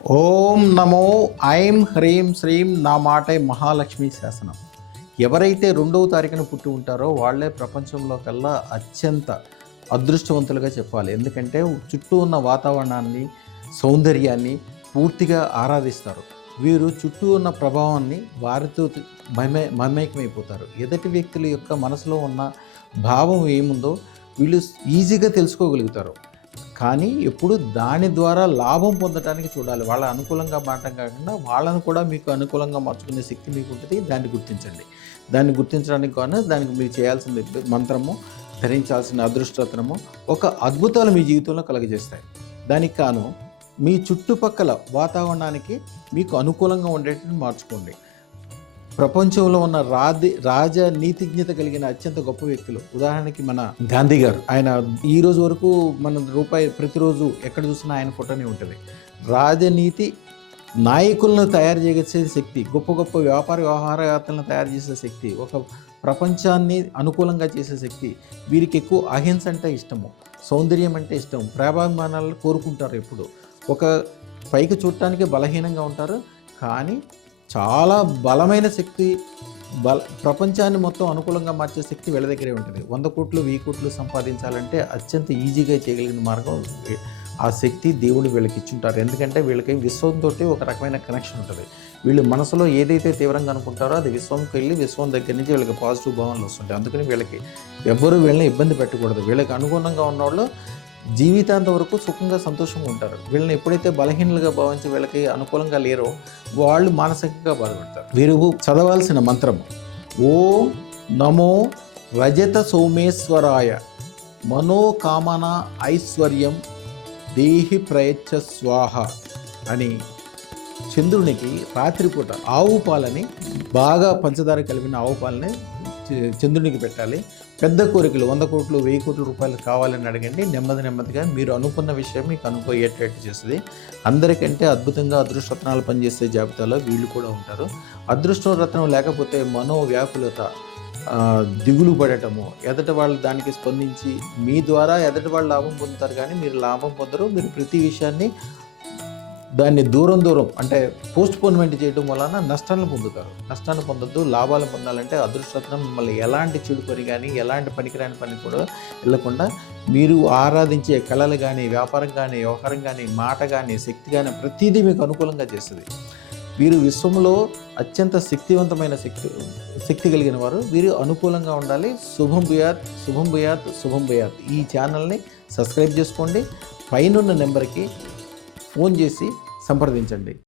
ఓం నమో ఐం హ్రీం శ్రీం నా మాటే మహాలక్ష్మి శాసనం. ఎవరైతే 2వ తారీఖున పుట్టి ఉంటారో వాళ్ళే ప్రపంచంలో కల్లా అత్యంత అదృష్టవంతులుగా చెప్పాలి. ఎందుకంటే చుట్టూ ఉన్న వాతావరణాన్ని, సౌందర్యాన్ని పూర్తిగా ఆరాధిస్తారు. వీరు చుట్టూ ఉన్న ప్రభావాన్ని వారితో మమేకమైపోతారు. ఎదుటి వ్యక్తుల యొక్క మనసులో ఉన్న భావం ఏముందో వీళ్ళు ఈజీగా తెలుసుకోగలుగుతారు. కానీ ఎప్పుడు దాని ద్వారా లాభం పొందడానికి చూడాలి. వాళ్ళ అనుకూలంగా మారటం కాకుండా వాళ్ళను కూడా మీకు అనుకూలంగా మార్చుకునే శక్తి మీకు ఉంటుంది. దాన్ని గుర్తించండి. దాన్ని గుర్తించడానికి కానీ దానికి మీరు చేయాల్సిన మంత్రము, ధరించాల్సిన అదృష్టరత్నము ఒక అద్భుతాలు మీ జీవితంలో కలుగజేస్తాయి. దానికి కాను మీ చుట్టుపక్కల వాతావరణానికి మీకు అనుకూలంగా ఉండేటట్టు మార్చుకోండి. ప్రపంచంలో ఉన్న రాజనీతిజ్ఞత కలిగిన అత్యంత గొప్ప వ్యక్తులు, ఉదాహరణకి మన గాంధీ గారు. ఆయన ఈ రోజు వరకు మన రూపాయి ప్రతిరోజు ఎక్కడ చూసినా ఆయన ఫోటోనే ఉంటుంది. రాజనీతి నాయకులను తయారు చేసే శక్తి, గొప్ప గొప్ప వ్యాపార వ్యవహారవేత్తలను తయారు చేసే శక్తి, ఒక ప్రపంచాన్ని అనుకూలంగా చేసే శక్తి. వీరికి ఎక్కువ అహింస అంటే ఇష్టము, సౌందర్యం అంటే ఇష్టం, ప్రేమాభిమానాలను కోరుకుంటారు. ఎప్పుడు ఒక పైకి చూడటానికి బలహీనంగా ఉంటారు, కానీ చాలా బలమైన శక్తి, ప్రపంచాన్ని మొత్తం అనుకూలంగా మార్చే శక్తి వీళ్ళ దగ్గరే ఉంటుంది. 100 కోట్లు 1000 కోట్లు సంపాదించాలంటే అత్యంత ఈజీగా చేయగలిగిన మార్గం ఆ శక్తి దేవుడు వీళ్ళకి ఇచ్చుంటారు. ఎందుకంటే వీళ్ళకి విశ్వంతో ఒక రకమైన కనెక్షన్ ఉంటుంది. వీళ్ళు మనసులో ఏదైతే తీవ్రంగా అనుకుంటారో అది విశ్వంకి వెళ్ళి విశ్వం దగ్గర నుంచి వీళ్ళకి పాజిటివ్ భావనలు వస్తుంటాయి. అందుకని వీళ్ళకి ఎవ్వరూ వీళ్ళని ఇబ్బంది పెట్టకూడదు. వీళ్ళకి అనుగుణంగా ఉన్నవాళ్ళు జీవితాంతం వరకు సుఖంగా సంతోషంగా ఉంటారు. వీళ్ళని ఎప్పుడైతే బలహీనలుగా భావించి వీళ్ళకి అనుకూలంగా లేరో వాళ్ళు మానసికంగా బాధపడతారు. వీరు చదవాల్సిన మంత్రము ఓం నమో రజత సోమేశ్వరాయ మనోకామన ఐశ్వర్యం దేహి ప్రయచ్చ స్వాహ అని చంద్రునికి రాత్రిపూట ఆవు పాలని, బాగా పంచదార కలిపిన ఆవు పాలని చంద్రునికి పెట్టాలి. పెద్ద కోరికలు 100 కోట్లు 1000 కోట్ల రూపాయలు కావాలని అడగండి. నెమ్మదిగా మీరు అనుకున్న విషయం మీకు అనుకోయేటట్టు చేస్తుంది. అందరికంటే అద్భుతంగా అదృష్టరత్నాలు పనిచేసే జాబితాలో వీళ్ళు కూడా ఉంటారు. అదృష్టరత్నం లేకపోతే మనోవ్యాకులత, దిగులు పడటము, ఎదటి వాళ్ళు దానికి స్పందించి మీ ద్వారా ఎదటి వాళ్ళు లాభం పొందుతారు, కానీ మీరు లాభం పొందరు. మీరు ప్రతి విషయాన్ని దాన్ని దూరం అంటే పోస్ట్పోన్మెంట్ చేయడం వలన నష్టాలను పొందుతారు. నష్టాన్ని పొందొద్దు. లాభాలు పొందాలంటే అదృష్టరత్నం మిమ్మల్ని ఎలాంటి చెడు పని కానీ ఎలాంటి పనికిరాని పని కూడా వెళ్ళకుండా మీరు ఆరాధించే కళలు కానీ, వ్యాపారం కానీ, వ్యవహారం కానీ, మాట కానీ, శక్తి కానీ ప్రతిదీ మీకు అనుకూలంగా చేస్తుంది. వీరు విశ్వంలో అత్యంత శక్తివంతమైన శక్తి కలిగిన వారు. వీరు అనుకూలంగా ఉండాలి. శుభం భూయాత్, శుభం భూయాత్, శుభం భూయాత్. ఈ ఛానల్ని సబ్స్క్రైబ్ చేసుకోండి. పైనున్న నెంబర్కి ఫోన్ చేసి సంప్రదించండి.